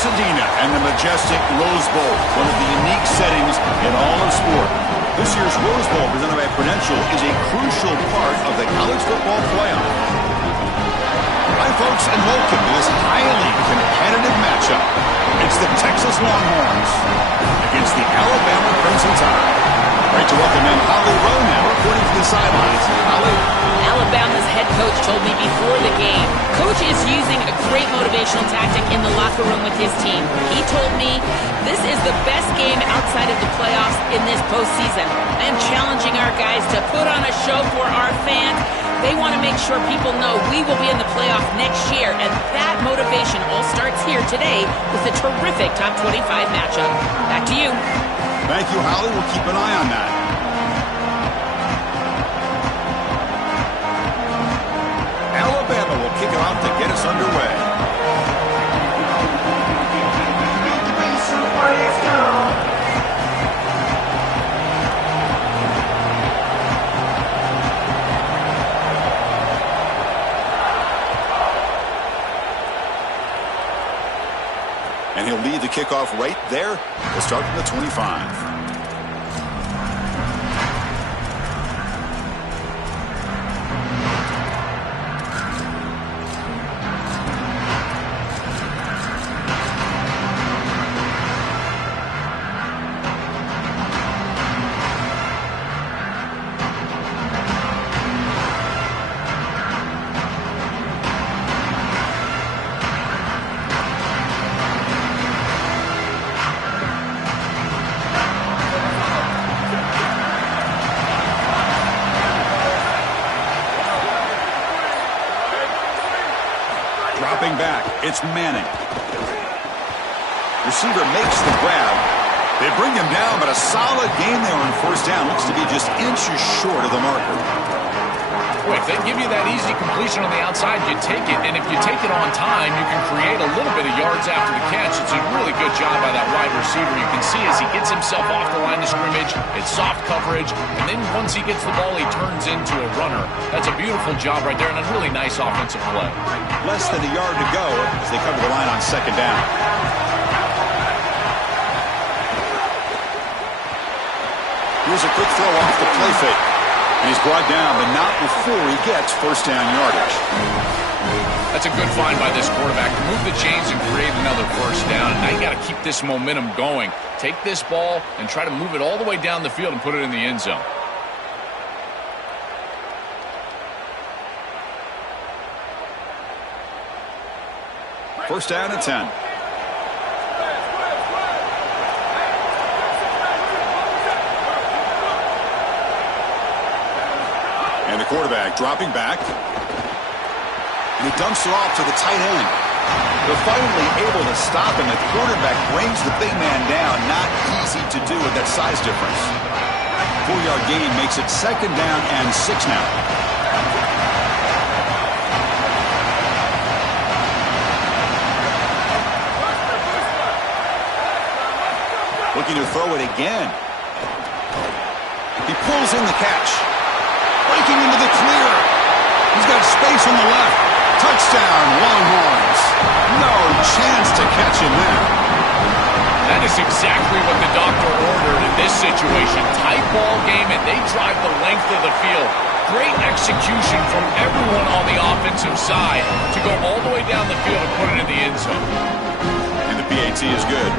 Pasadena and the majestic Rose Bowl, one of the unique settings in all of sport. This year's Rose Bowl, presented by Prudential, is a crucial part of the college football playoff. Hi, folks, and welcome to this highly competitive matchup. It's the Texas Longhorns against the Alabama Crimson Tide. Great to welcome in Holly Rowe now, reporting from the sidelines. Holly. Alabama's head coach told me before the game, Coach is using a great motivational tactic in the locker room with his team. He told me, this is the best game outside of the playoffs in this postseason. I am challenging our guys to put on a show for our fans. They want to make sure people know we will be in the playoff next year, and that motivation all starts here today with a terrific top 25 matchup. Back to you. Thank you, Holly. We'll keep an eye on that. Alabama will kick it off to get us underway. And he'll lead the kickoff right there. We'll start from the 25. Dropping back, it's Manning. Receiver makes the grab. They bring him down, but a solid game there on first down. Looks to be just inches short of the marker. Boy, if they give you that easy completion on the outside, you take it. And if you take it on time, you can create a little bit of yards after the catch. It's a really good job by that wide receiver. You can see as he gets himself off the line of scrimmage, it's soft coverage. And then once he gets the ball, he turns into a runner. That's a beautiful job right there and a really nice offensive play. Less than a yard to go as they cover the line on second down. Here's a quick throw off the play fake. And he's brought down, but not before he gets first down yardage. That's a good find by this quarterback to move the chains and create another first down. Now you got to keep this momentum going. Take this ball and try to move it all the way down the field and put it in the end zone. First down at 10. And the quarterback dropping back. And he dumps it off to the tight end. They're finally able to stop him. The quarterback brings the big man down. Not easy to do with that size difference. 4-yard gain makes it second down and 6 now. Looking to throw it again. He pulls in the catch. Breaking into the clear. He's got space on the left. Touchdown, Longhorns. No chance to catch him there. That is exactly what the doctor ordered in this situation. Tight ball game, and they drive the length of the field. Great execution from everyone on the offensive side to go all the way down the field and put it in the end zone. And the PAT is good.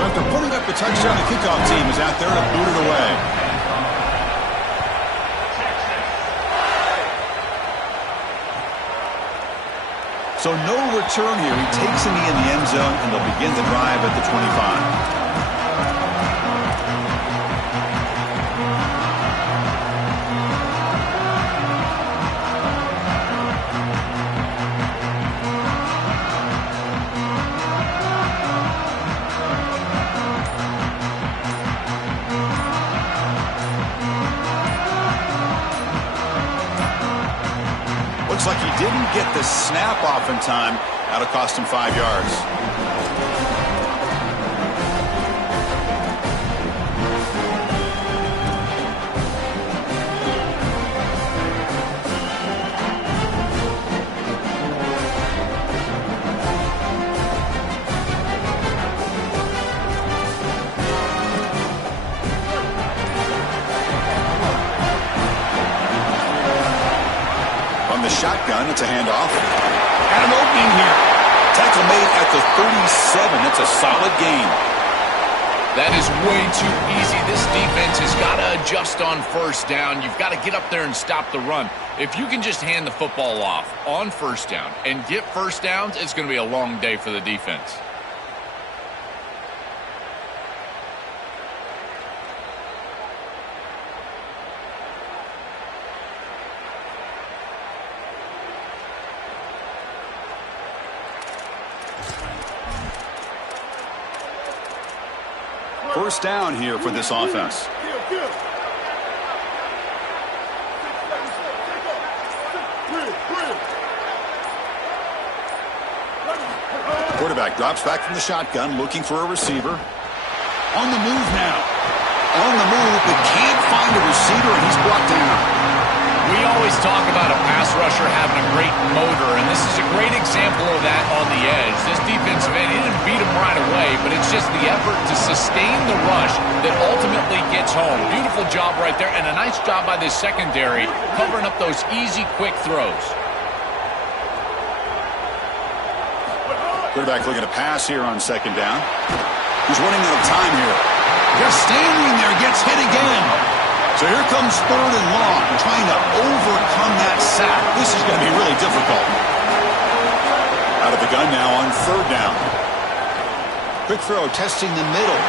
After putting up the touchdown, the kickoff team is out there to boot it away. So no return here. He takes a knee in the end zone, and they'll begin the drive at the 25. Looks like he didn't get the snap off in time. That'll cost him 5 yards. shotgun. It's a handoff. And an opening here. Tackle made at the 37. That's a solid gain. That is way too easy. This defense has got to adjust on first down. You've got to get up there and stop the run. If you can just hand the football off on first down and get first downs, it's going to be a long day for the defense. First down here for this offense. Quarterback drops back from the shotgun, looking for a receiver. On the move now. On the move, but can't find a receiver, and he's brought down. We always talk about a pass rusher having a great motor, and this is a great example of that on the edge. This defensive end, he didn't beat him right away, but it's just the effort to sustain the rush that ultimately gets home. Beautiful job right there, and a nice job by this secondary covering up those easy, quick throws. Quarterback looking to pass here on second down. He's running out of time here. They're standing there, gets hit again. So here comes third and long, trying to overcome that sack. This is going to be really difficult. Out of the gun now on third down. Quick throw, testing the middle,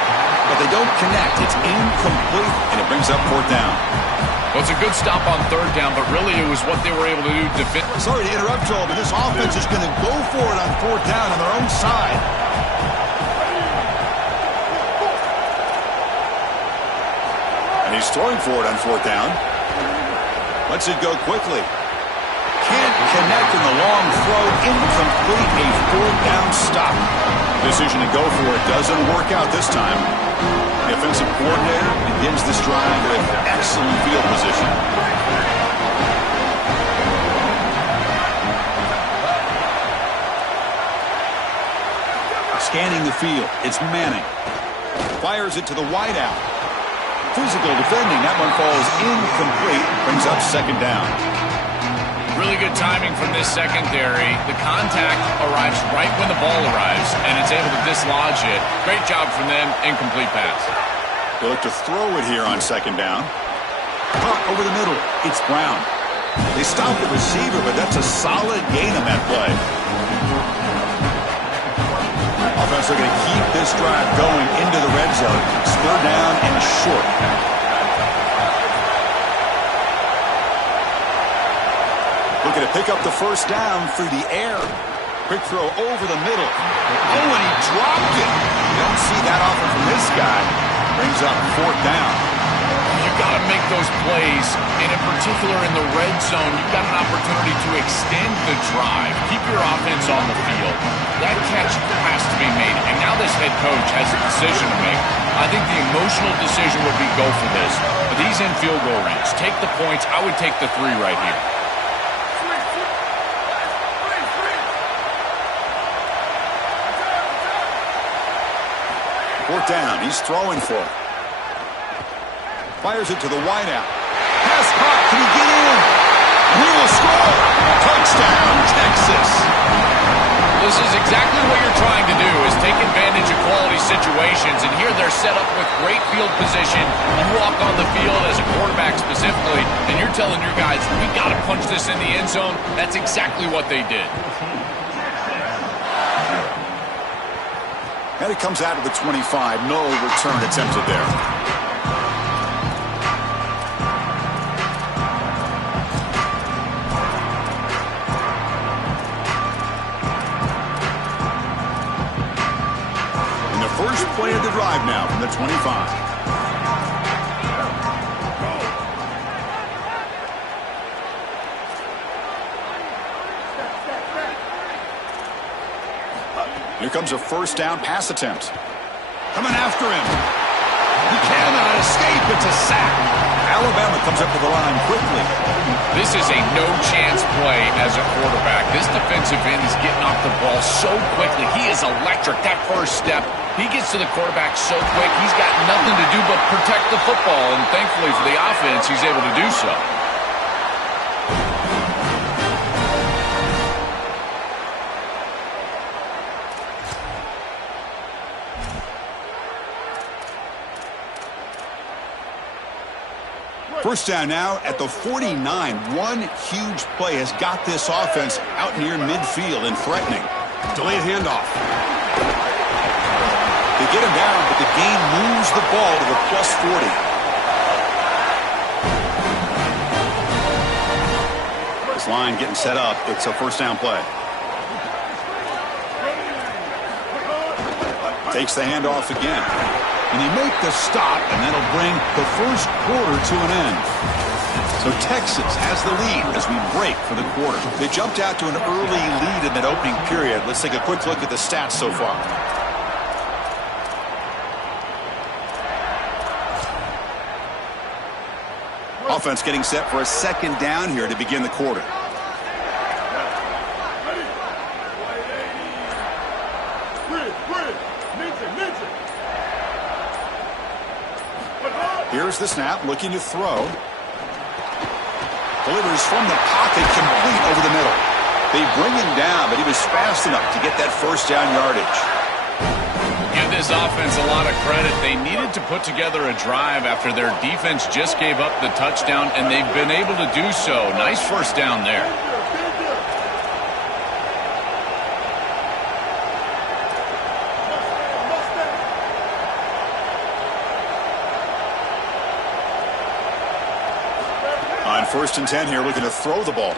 but they don't connect. It's incomplete, and it brings up fourth down. Well, it's a good stop on third down, but really it was what they were able to do to defend. Sorry to interrupt, Joel, but this offense is going to go for it on fourth down on their own side. And he's throwing for it on fourth down. Lets it go quickly. Can't connect in the long throw. Incomplete. A fourth down stop. Decision to go for it doesn't work out this time. The offensive coordinator begins this drive with excellent field position. Scanning the field. It's Manning. Fires it to the wideout. Physical defending. That one falls incomplete. Brings up second down. Really good timing from this secondary. The contact arrives right when the ball arrives, and it's able to dislodge it. Great job from them. Incomplete pass. They look to throw it here on second down. Caught over the middle. It's Brown. They stop the receiver, but that's a solid gain on that play. Offense looking to keep this drive going into the red zone. It's third down and short. Looking to pick up the first down through the air. Quick throw over the middle. Oh, and he dropped it. You don't see that often from this guy. Brings up fourth down. You've got to make those plays, and in particular in the red zone, you've got an opportunity to extend the drive. Keep your offense on the field. That catch has to be made, and now this head coach has a decision to make. I think the emotional decision would be go for this. But he's in field goal range. Take the points. I would take the 3 right here. Fourth down. He's throwing for it. Fires it to the wideout. Pass caught. Can he get in? He will score. Touchdown, Texas. This is exactly what you're trying to do, is take advantage of quality situations. And here they're set up with great field position. You walk on the field as a quarterback specifically, and you're telling your guys, we got to punch this in the end zone. That's exactly what they did. And it comes out of the 25. No return attempted there. First play of the drive now from the 25. Here comes a first down pass attempt. Coming after him. He cannot escape. It's a sack. Alabama comes up to the line quickly. This is a no-chance play as a quarterback. This defensive end is getting off the ball so quickly. He is electric. That first step, he gets to the quarterback so quick. He's got nothing to do but protect the football, and thankfully for the offense, he's able to do so. First down now at the 49. One huge play has got this offense out near midfield and threatening. Delayed handoff. They get him down, but the gain moves the ball to the plus 40. This line getting set up. It's a first down play. Takes the handoff again. And they make the stop, and that'll bring the first quarter to an end. So Texas has the lead as we break for the quarter. They jumped out to an early lead in that opening period. Let's take a quick look at the stats so far. Offense getting set for a second down here to begin the quarter. Here's the snap, looking to throw. Delivers from the pocket, complete over the middle. They bring him down, but he was fast enough to get that first down yardage. Give this offense a lot of credit. They needed to put together a drive after their defense just gave up the touchdown, and they've been able to do so. Nice first down there. On 1st and 10 here, looking to throw the ball.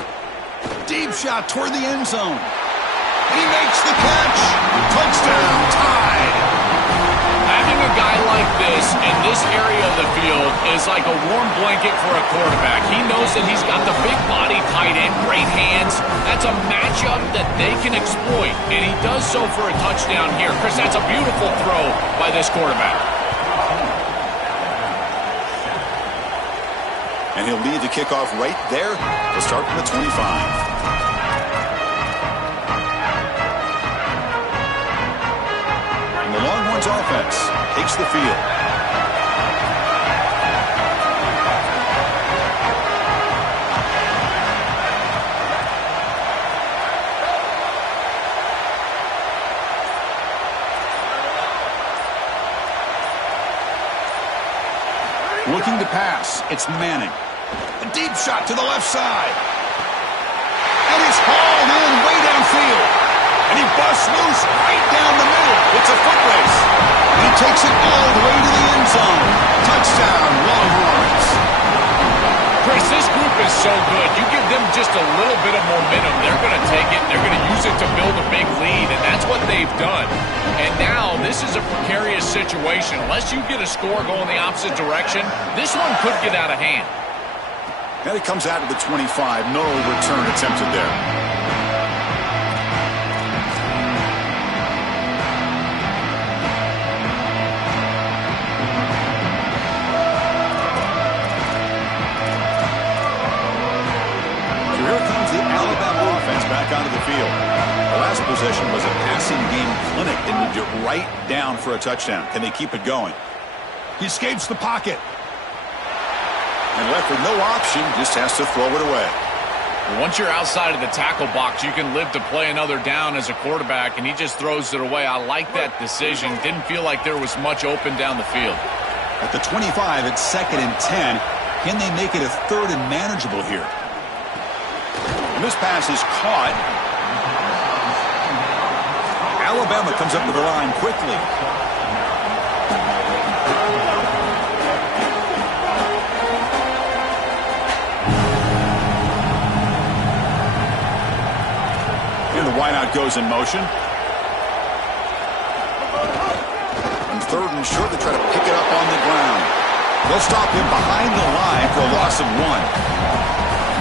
Deep shot toward the end zone. He makes the catch. Touchdown, tied. Having a guy like this in this area of the field is like a warm blanket for a quarterback. He knows that he's got the big body tight end, great hands. That's a matchup that they can exploit, and he does so for a touchdown here. Chris, that's a beautiful throw by this quarterback. And he'll lead the kickoff right there to start from the 25. And the Longhorns offense takes the field. Looking to pass, it's Manning. A deep shot to the left side. And he's hauled in way downfield. And he busts loose right down the middle. It's a foot race. And he takes it all the way to the end zone. Touchdown, Longhorns. Chris, this group is so good. You give them just a little bit of momentum, they're going to take it, and they're going to use it to build a big lead, and that's what they've done. And now this is a precarious situation. Unless you get a score going the opposite direction, this one could get out of hand. And it comes out to the 25. No return attempted there. Back onto the field. The last possession was a passing game clinic and moved it right down for a touchdown. Can they keep it going? He escapes the pocket. And left with no option, just has to throw it away. Once you're outside of the tackle box, you can live to play another down as a quarterback, and he just throws it away. I like that decision. Didn't feel like there was much open down the field. At the 25, it's 2nd and 10. Can they make it a 3rd and manageable here? This pass is caught. Alabama comes up to the line quickly. And the wideout goes in motion. On 3rd and short, they try to pick it up on the ground. They'll stop him behind the line for a loss of 1.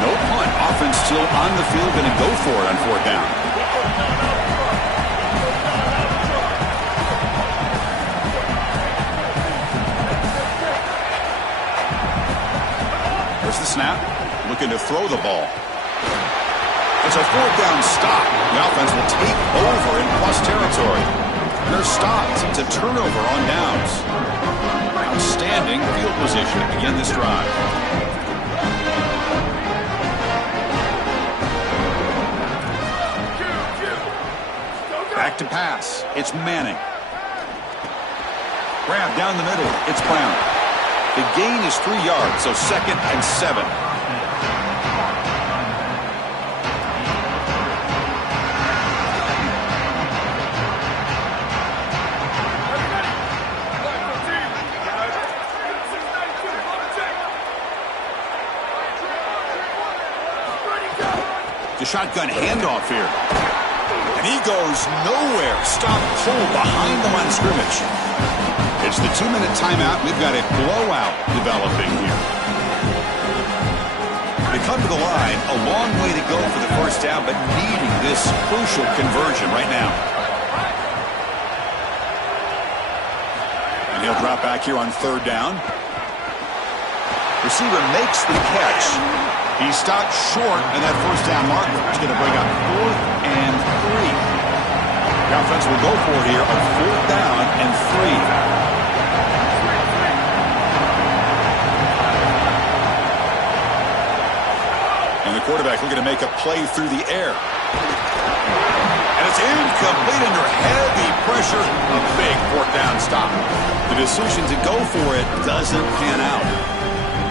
No punt. Offense still on the field, going to go for it on 4th down. There's the snap. Looking to throw the ball. It's a 4th down stop. The offense will take over in plus territory. And they're stopped. It's a turnover on downs. Outstanding field position to begin this drive. Back to pass. It's Manning. Grab down the middle. It's Brown. The gain is 3 yards, so 2nd and 7. The shotgun handoff here. And he goes nowhere. Stop cold behind the line of scrimmage. It's the 2-minute timeout. We've got a blowout developing here. They come to the line. A long way to go for the first down, but needing this crucial conversion right now. And he'll drop back here on 3rd down. Receiver makes the catch. He stopped short, and that first down marker is going to bring up 4th and 3. The offense will go for it here on 4th down and 3. And the quarterback looking to make a play through the air. And it's incomplete under heavy pressure. A big 4th down stop. The decision to go for it doesn't pan out.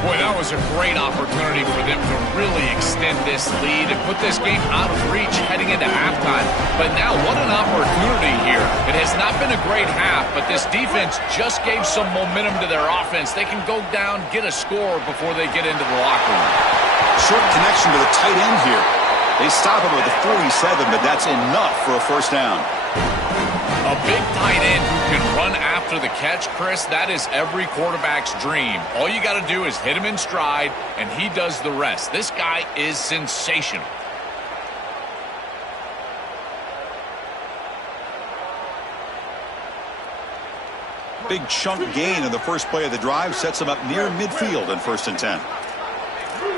Boy, that was a great opportunity for them to really extend this lead and put this game out of reach heading into halftime. But now, what an opportunity here. It has not been a great half, but this defense just gave some momentum to their offense. They can go down, get a score before they get into the locker room. Short connection to the tight end here. They stop him with the 47, but that's enough for a first down. A big tight end who can run after the catch, Chris, that is every quarterback's dream. All you got to do is hit him in stride, and he does the rest. This guy is sensational. Big chunk gain in the first play of the drive sets him up near midfield in 1st and 10.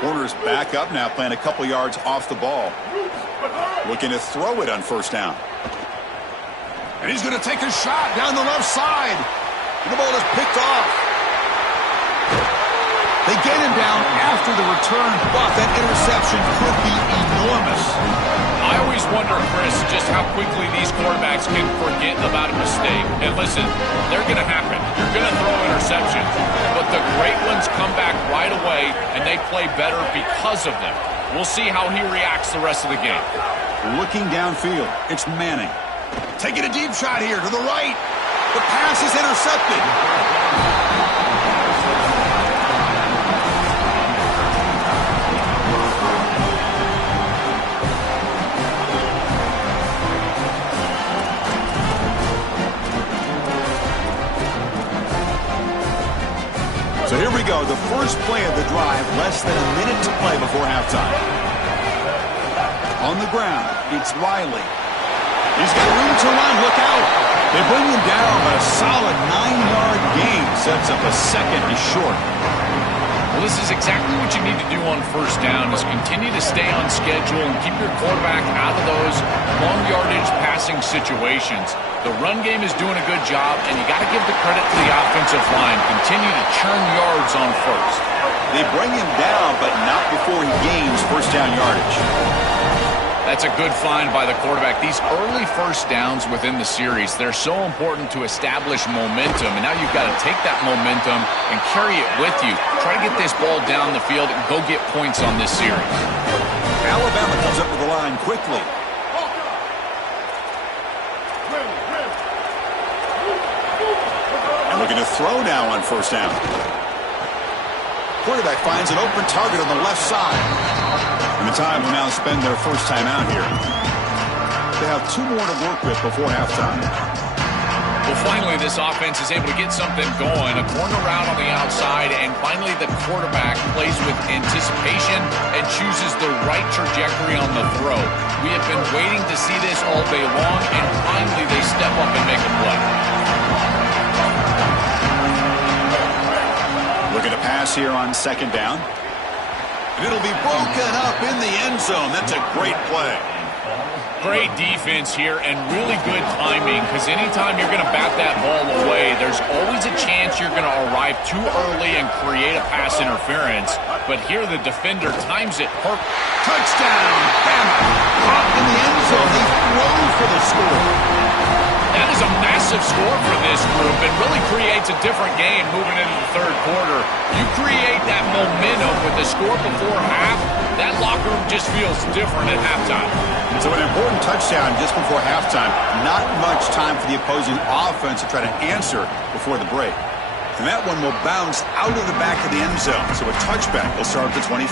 Warner's back up now, playing a couple yards off the ball. Looking to throw it on 1st down. And he's going to take a shot down the left side. The ball is picked off. They get him down after the return, but that interception could be enormous. I always wonder, Chris, just how quickly these quarterbacks can forget about a mistake. And listen, they're going to happen. You're going to throw interceptions. But the great ones come back right away, and they play better because of them. We'll see how he reacts the rest of the game. Looking downfield, it's Manning. Taking a deep shot here to the right. The pass is intercepted. So here we go, the first play of the drive, less than a minute to play before halftime. On the ground, it's Riley. He's got room to run. Look out. They bring him down, but a solid 9-yard gain sets up a 2nd and short. Well, this is exactly what you need to do on 1st down is continue to stay on schedule and keep your quarterback out of those long yardage passing situations. The run game is doing a good job, and you got to give the credit to the offensive line. Continue to churn yards on 1st. They bring him down, but not before he gains 1st down yardage. That's a good find by the quarterback. These early first downs within the series, they're so important to establish momentum. And now you've got to take that momentum and carry it with you. Try to get this ball down the field and go get points on this series. Alabama comes up to the line quickly. And looking to throw now on 1st down. Quarterback finds an open target on the left side. And the time will now spend their first time out here. They have 2 more to work with before halftime. Well, finally, this offense is able to get something going. A corner route on the outside, and finally the quarterback plays with anticipation and chooses the right trajectory on the throw. We have been waiting to see this all day long, and finally they step up and make a play. Looking to pass here on 2nd down. And it'll be broken up in the end zone. That's a great play. Great defense here and really good timing, because anytime you're going to bat that ball away, there's always a chance you're going to arrive too early and create a pass interference. But here the defender times it perfect. Touchdown, Bama. Caught in the end zone. They throw for the score. That is a massive score for this group and really creates a different game moving into the third quarter. You create that momentum with the score before half, that locker room just feels different at halftime. So an important touchdown just before halftime. Not much time for the opposing offense to try to answer before the break. And that one will bounce out of the back of the end zone. So a touchback will start at the 25.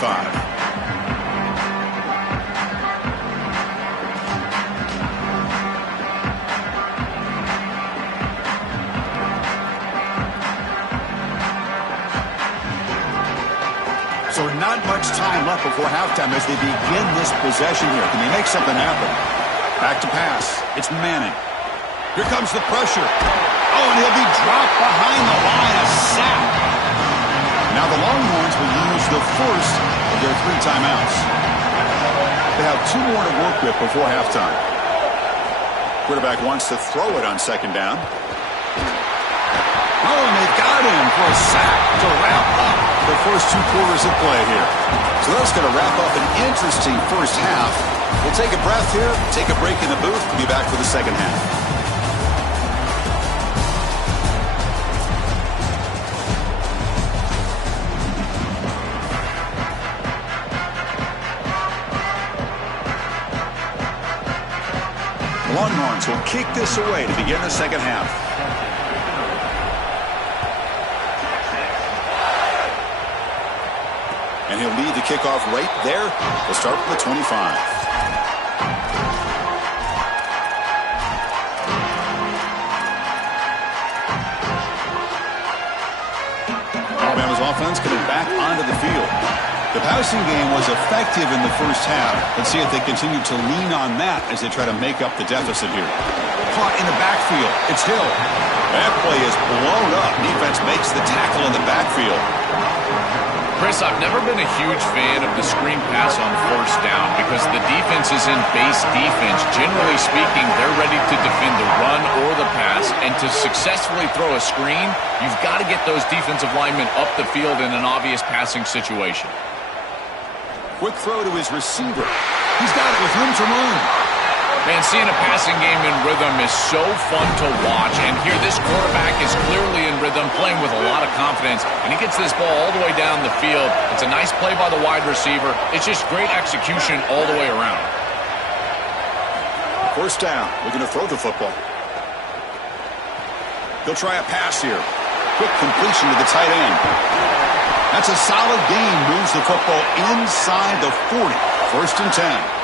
So not much time left before halftime as they begin this possession here. Can they make something happen? Back to pass. It's Manning. Here comes the pressure. Oh, and he'll be dropped behind the line. A sack. Now the Longhorns will use the first of their 3 timeouts. They have 2 more to work with before halftime. Quarterback wants to throw it on second down. Oh, and they've got him for a sack to wrap up the first 2 quarters of play here. So that's going to wrap up an interesting first half. We'll take a breath here, take a break in the booth, and be back for the second half. The Longhorns will kick this away to begin the second half. And he'll lead the kickoff right there. We'll start from the 25. Alabama's offense coming back onto the field. The passing game was effective in the first half. Let's see if they continue to lean on that as they try to make up the deficit here. Caught in the backfield. It's Hill. That play is blown up. Defense makes the tackle in the backfield. Chris, I've never been a huge fan of the screen pass on first down because the defense is in base defense. Generally speaking, they're ready to defend the run or the pass, and to successfully throw a screen, you've got to get those defensive linemen up the field in an obvious passing situation. Quick throw to his receiver. He's got it with room to run. Man, seeing a passing game in rhythm is so fun to watch, and here this quarterback is clearly in rhythm, playing with a lot of confidence, and he gets this ball all the way down the field. It's a nice play by the wide receiver. It's just great execution all the way around. First down, looking to throw the football. He'll try a pass here. Quick completion to the tight end. That's a solid gain, moves the football inside the 40. First and 10.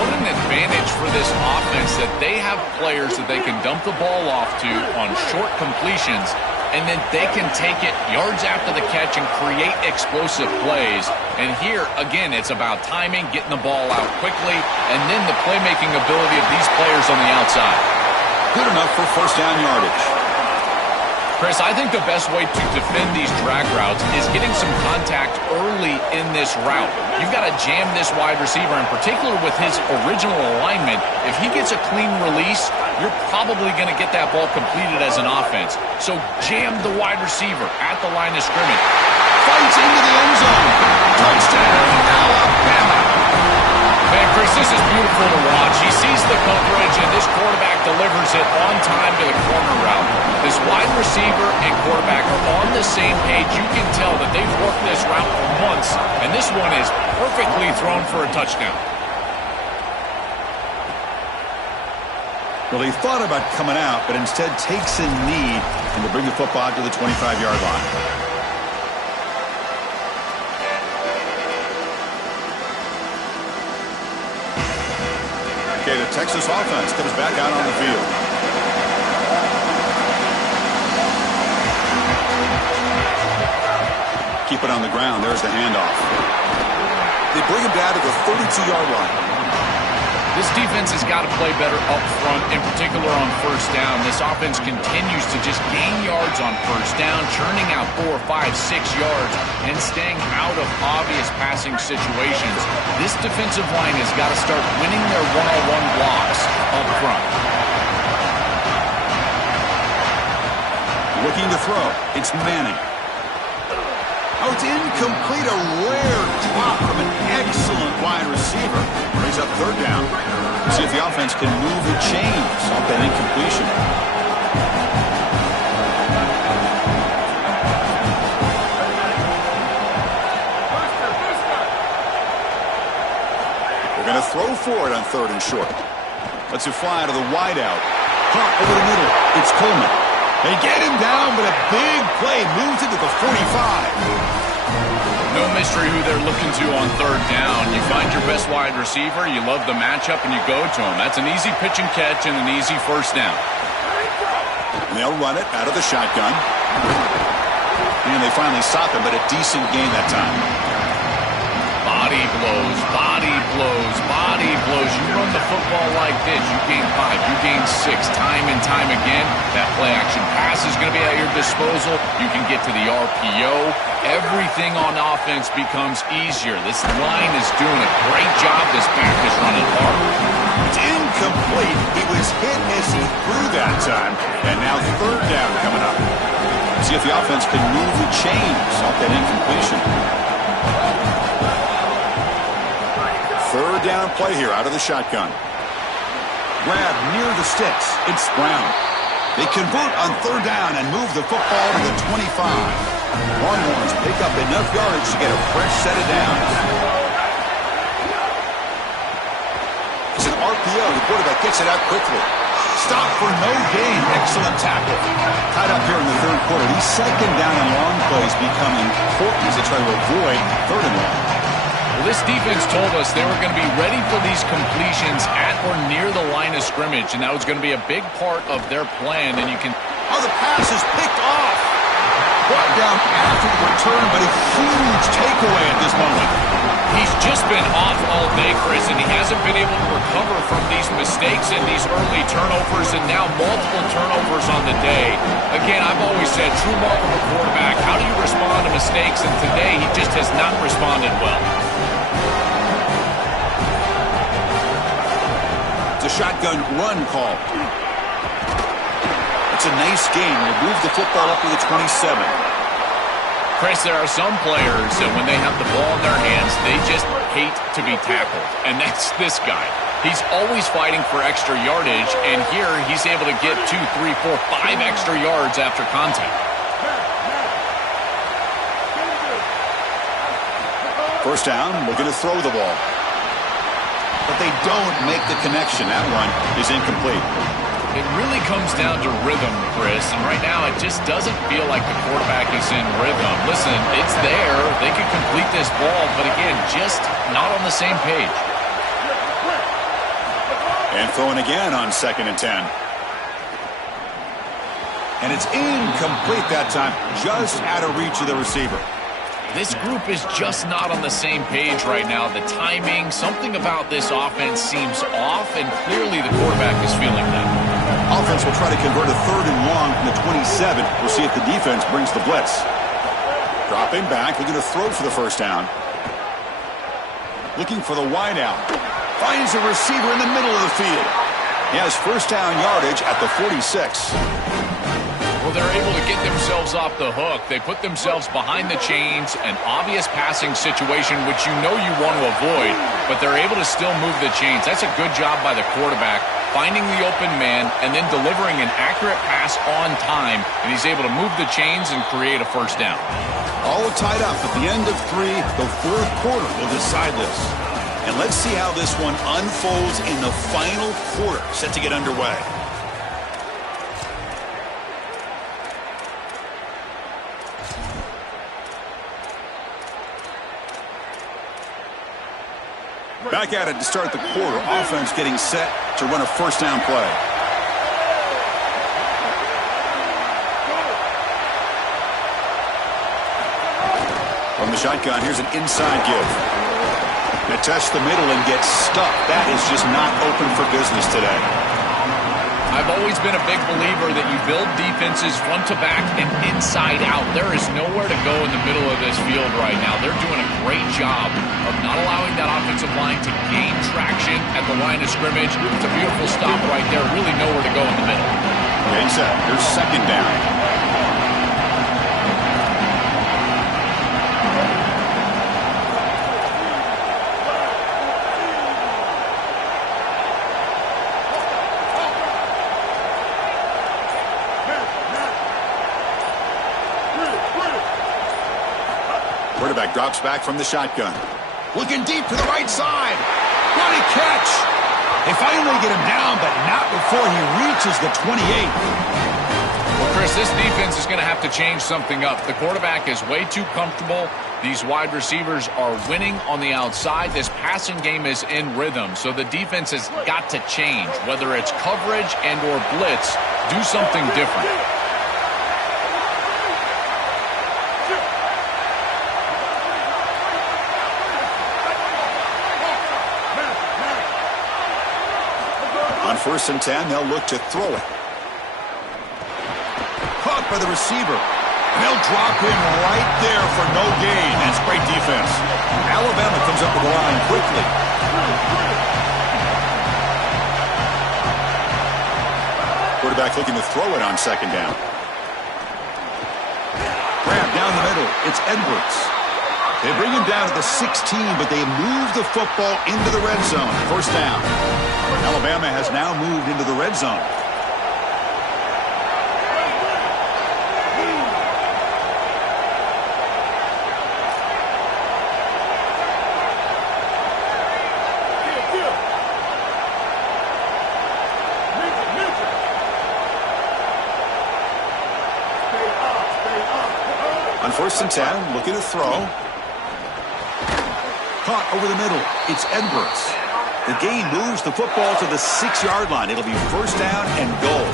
What an advantage for this offense that they have players that they can dump the ball off to on short completions, and then they can take it yards after the catch and create explosive plays. And here, again, it's about timing, getting the ball out quickly, and then the playmaking ability of these players on the outside. Good enough for first down yardage. Chris, I think the best way to defend these drag routes is getting some contact early in this route. You've got to jam this wide receiver, in particular with his original alignment. If he gets a clean release, you're probably going to get that ball completed as an offense. So jam the wide receiver at the line of scrimmage. Fights into the end zone. Touchdown, Alabama. Man, Chris, this is beautiful to watch. He sees the coverage, and this quarterback delivers it on time to the corner route. This wide receiver and quarterback are on the same page. You can tell that they've worked this route for months, and this one is perfectly thrown for a touchdown. Well, he thought about coming out, but instead takes a knee and to bring the football out to the 25-yard line. Okay, the Texas offense comes back out on the field. Keep it on the ground. There's the handoff. They bring him down to the 32-yard line. This defense has got to play better up front, in particular on first down. This offense continues to just gain yards on first down, churning out 4, 5, 6 yards, and staying out of obvious passing situations. This defensive line has got to start winning their one-on-one blocks up front. Looking to throw. It's Manning. Oh, it's incomplete. A rare drop from an excellent wide receiver. Brings up third down. See if the offense can move the chains off that incompletion. They're going to throw for it on 3rd and short. Lets it fly out of the wideout. Caught over the middle. It's Coleman. They get him down, but a big play moves it to the 45. No mystery who they're looking to on 3rd down. You find your best wide receiver, you love the matchup, and you go to him. That's an easy pitch and catch and an easy 1st down. And they'll run it out of the shotgun. And they finally stop him, but a decent gain that time. Body blows, body blows, body blows. You run the football like this, you gain 5, you gain 6, time and time again. That play action pass is going to be at your disposal. You can get to the RPO. Everything on offense becomes easier. This line is doing a great job. This back is running hard. It's incomplete. He was hit as he threw that time. And now 3rd down coming up. See if the offense can move the chains off that incompletion. 3rd down play here out of the shotgun. Grab near the sticks. It's Brown. They convert on 3rd down and move the football to the 25. Longhorns pick up enough yardage to get a fresh set of downs. It's an RPO. The quarterback gets it out quickly. Stop for no gain. Excellent tackle. Tied up here in the 3rd quarter. These 2nd down and long plays become important as they try to avoid 3rd and long. Well, this defense told us they were going to be ready for these completions at or near the line of scrimmage, and that was going to be a big part of their plan. And you can... Oh, the pass is picked off. Brought down after the return, but a huge takeaway at this moment. He's just been off all day, Chris, and he hasn't been able to recover from these mistakes and these early turnovers, and now multiple turnovers on the day. Again, I've always said, true mark of a quarterback, how do you respond to mistakes? And today, he just has not responded well. It's a shotgun run call. It's a nice game. We'll move the football up to the 27. Chris, there are some players that when they have the ball in their hands, they just hate to be tackled. And that's this guy. He's always fighting for extra yardage, and here he's able to get 2, 3, 4, 5 extra yards after contact. 1st down, we're going to throw the ball. But they don't make the connection. That one is incomplete. It really comes down to rhythm, Chris, and right now it just doesn't feel like the quarterback is in rhythm. Listen, it's there. They could complete this ball, but again, just not on the same page. And throwing again on 2nd and 10. And it's incomplete that time, just out of reach of the receiver. This group is just not on the same page right now. The timing, something about this offense seems off, and clearly the quarterback is feeling that. Offense will try to convert a 3rd and long from the 27. We'll see if the defense brings the blitz. Dropping back, looking to throw for the 1st down. Looking for the wideout. Finds a receiver in the middle of the field. He has 1st down yardage at the 46. Well, they're able to get themselves off the hook. They put themselves behind the chains, an obvious passing situation, which you know you want to avoid, but they're able to still move the chains. That's a good job by the quarterback, finding the open man and then delivering an accurate pass on time, and he's able to move the chains and create a 1st down. All tied up at the end of 3. The 4th quarter will decide this. And let's see how this one unfolds in the final quarter, set to get underway. Back at it to start the quarter. Offense getting set to run a 1st down play. From the shotgun, here's an inside give. They test the middle and get stuck. That is just not open for business today. I've always been a big believer that you build defenses front to back and inside out. There is nowhere to go in the middle of this field right now. They're doing a great job of not allowing that offensive line to gain traction at the line of scrimmage. It's a beautiful stop right there. Really nowhere to go in the middle. Getting set. Here's 2nd down. quarterback drops back from the shotgun. Looking deep to the right side. What a catch! They finally get him down, but not before he reaches the 28. Well, Chris, this defense is going to have to change something up. The quarterback is way too comfortable. These wide receivers are winning on the outside. This passing game is in rhythm, so the defense has got to change. Whether it's coverage and or blitz, do something different. On 1st and 10, they'll look to throw it. Caught by the receiver. And they'll drop him right there for no gain. That's great defense. Alabama comes up with the line quickly. Quarterback looking to throw it on 2nd down. Grab down the middle. It's Edwards. They bring him down to the 16, but they move the football into the red zone. 1st down. Alabama has now moved into the red zone. On 1st and 10, looking to throw. Caught over the middle. It's Edwards. The gain moves the football to the 6-yard line. It'll be 1st down and goal.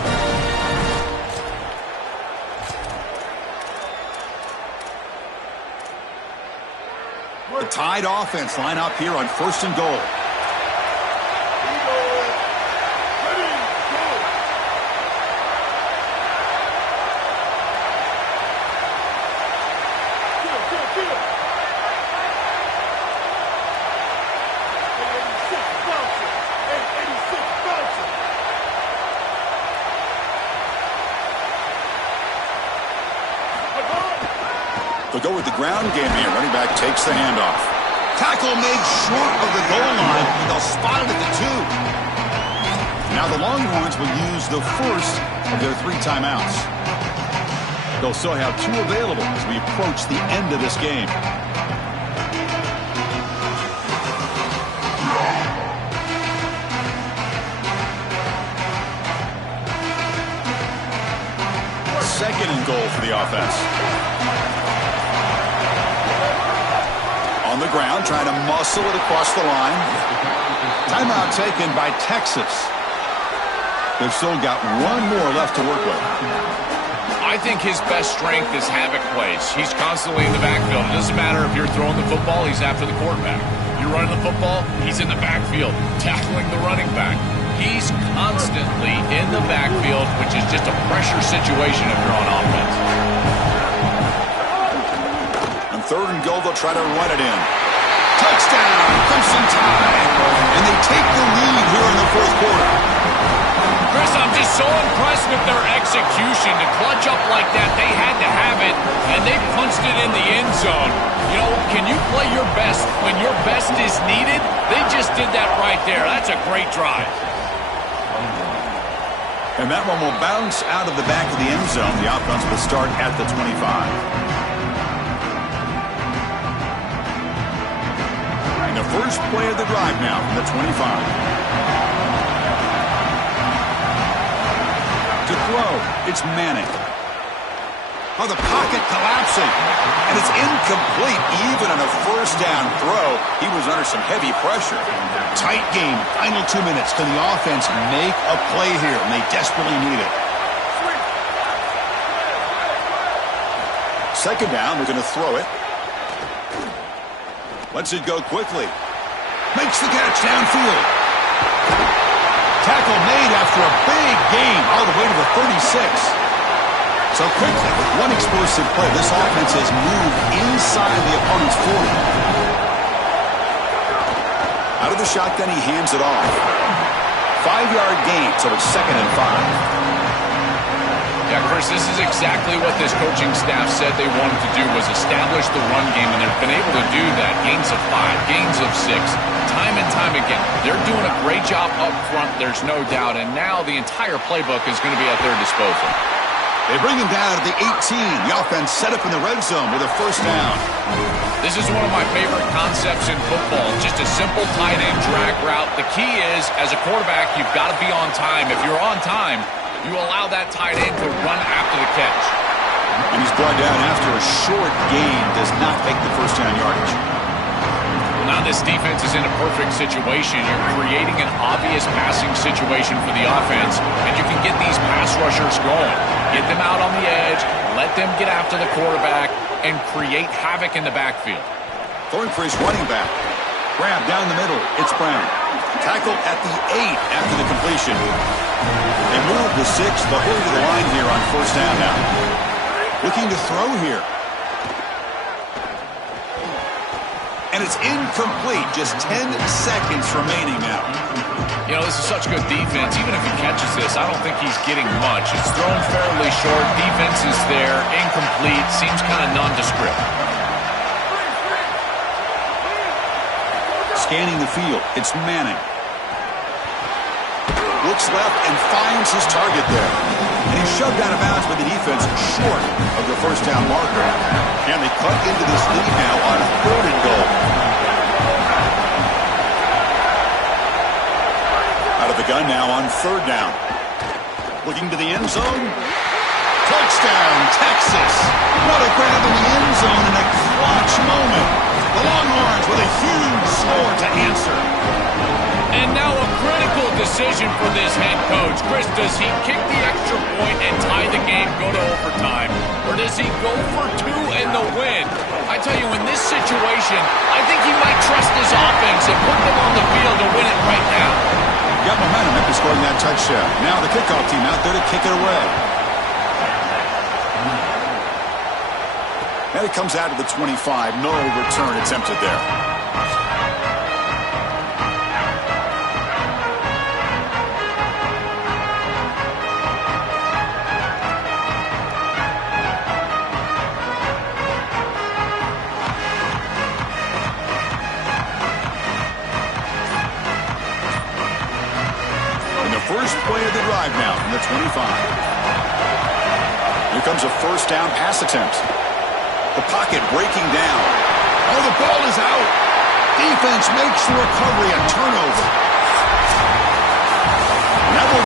The Tide offense line up here on 1st and goal. They'll go with the ground game here. Running back takes the handoff. Tackle made short of the goal line, and they'll spot it at the 2. Now the Longhorns will use the first of their 3 timeouts. They'll still have 2 available as we approach the end of this game. Second and goal for the offense. On the ground, trying to muscle it across the line. Timeout taken by Texas. They've still got 1 more left to work with. I think his best strength is havoc plays. He's constantly in the backfield. It doesn't matter if you're throwing the football, he's after the quarterback. You're running the football, he's in the backfield, tackling the running back. He's constantly in the backfield, which is just a pressure situation if you're on offense. On 3rd and goal, they'll try to run it in. Touchdown, Crimson Tide. And they take the lead here in the 4th quarter. Chris, I'm just so impressed with their execution. To clutch up like that, they had to have it, and they punched it in the end zone. You know, can you play your best when your best is needed? They just did that right there. That's a great drive. And that one will bounce out of the back of the end zone. The offense will start at the 25. And the first play of the drive now from the 25. To throw, it's Manning. Oh, the pocket collapsing. And it's incomplete even on a 1st down throw. He was under some heavy pressure. Tight game. Final 2 minutes. Can the offense make a play here? And they desperately need it. 2nd down. We're going to throw it. Lets it go quickly. Makes the catch downfield. Tackle made after a big gain all the way to the 36. So quickly, with one explosive play, this offense has moved inside the opponent's 40. Out of the shotgun, he hands it off. 5-yard gain, so it's 2nd and 5. Yeah, Chris, this is exactly what this coaching staff said they wanted to do, was establish the run game, and they've been able to do that. Gains of 5, gains of 6, time and time again. They're doing a great job up front, there's no doubt, and now the entire playbook is going to be at their disposal. They bring him down to the 18. The offense set up in the red zone with a first down. This is one of my favorite concepts in football. Just a simple tight end drag route. The key is, as a quarterback, you've got to be on time. If you're on time, you allow that tight end to run after the catch. And he's brought down after a short gain. Does not make the first down yardage. Now this defense is in a perfect situation. You're creating an obvious passing situation for the offense, and you can get these pass rushers going. Get them out on the edge, let them get after the quarterback, and create havoc in the backfield. Throwing for his running back. Grab down the middle. It's Brown. Tackle at the 8 after the completion. They move the 6. They'll hold to the line here on first down now. Looking to throw here. And it's incomplete. Just 10 seconds remaining now. You know, this is such good defense. Even if he catches this, I don't think he's getting much. It's thrown fairly short. Defense is there. Incomplete. Seems kind of nondescript. Scanning the field. It's Manning. Looks left and finds his target there. And he's shoved out of bounds by the defense short of the first down marker. And they cut into this lead now on 3rd and goal. Out of the gun now on 3rd down. Looking to the end zone. Touchdown, Texas. What a grab in the end zone in a clutch moment. The Longhorns with a huge score to answer. And now a critical decision for this head coach. Chris, does he kick the extra point and tie the game, go to overtime? Or does he go for 2 and the win? I tell you, in this situation, I think he might trust his offense and put them on the field to win it right now. Got momentum after scoring that touchdown. Now the kickoff team out there to kick it away. And it comes out of the 25. No return attempted there. First play of the drive now from the 25. Here comes a first down pass attempt. The pocket breaking down. Oh, the ball is out. Defense makes the recovery, a turnover.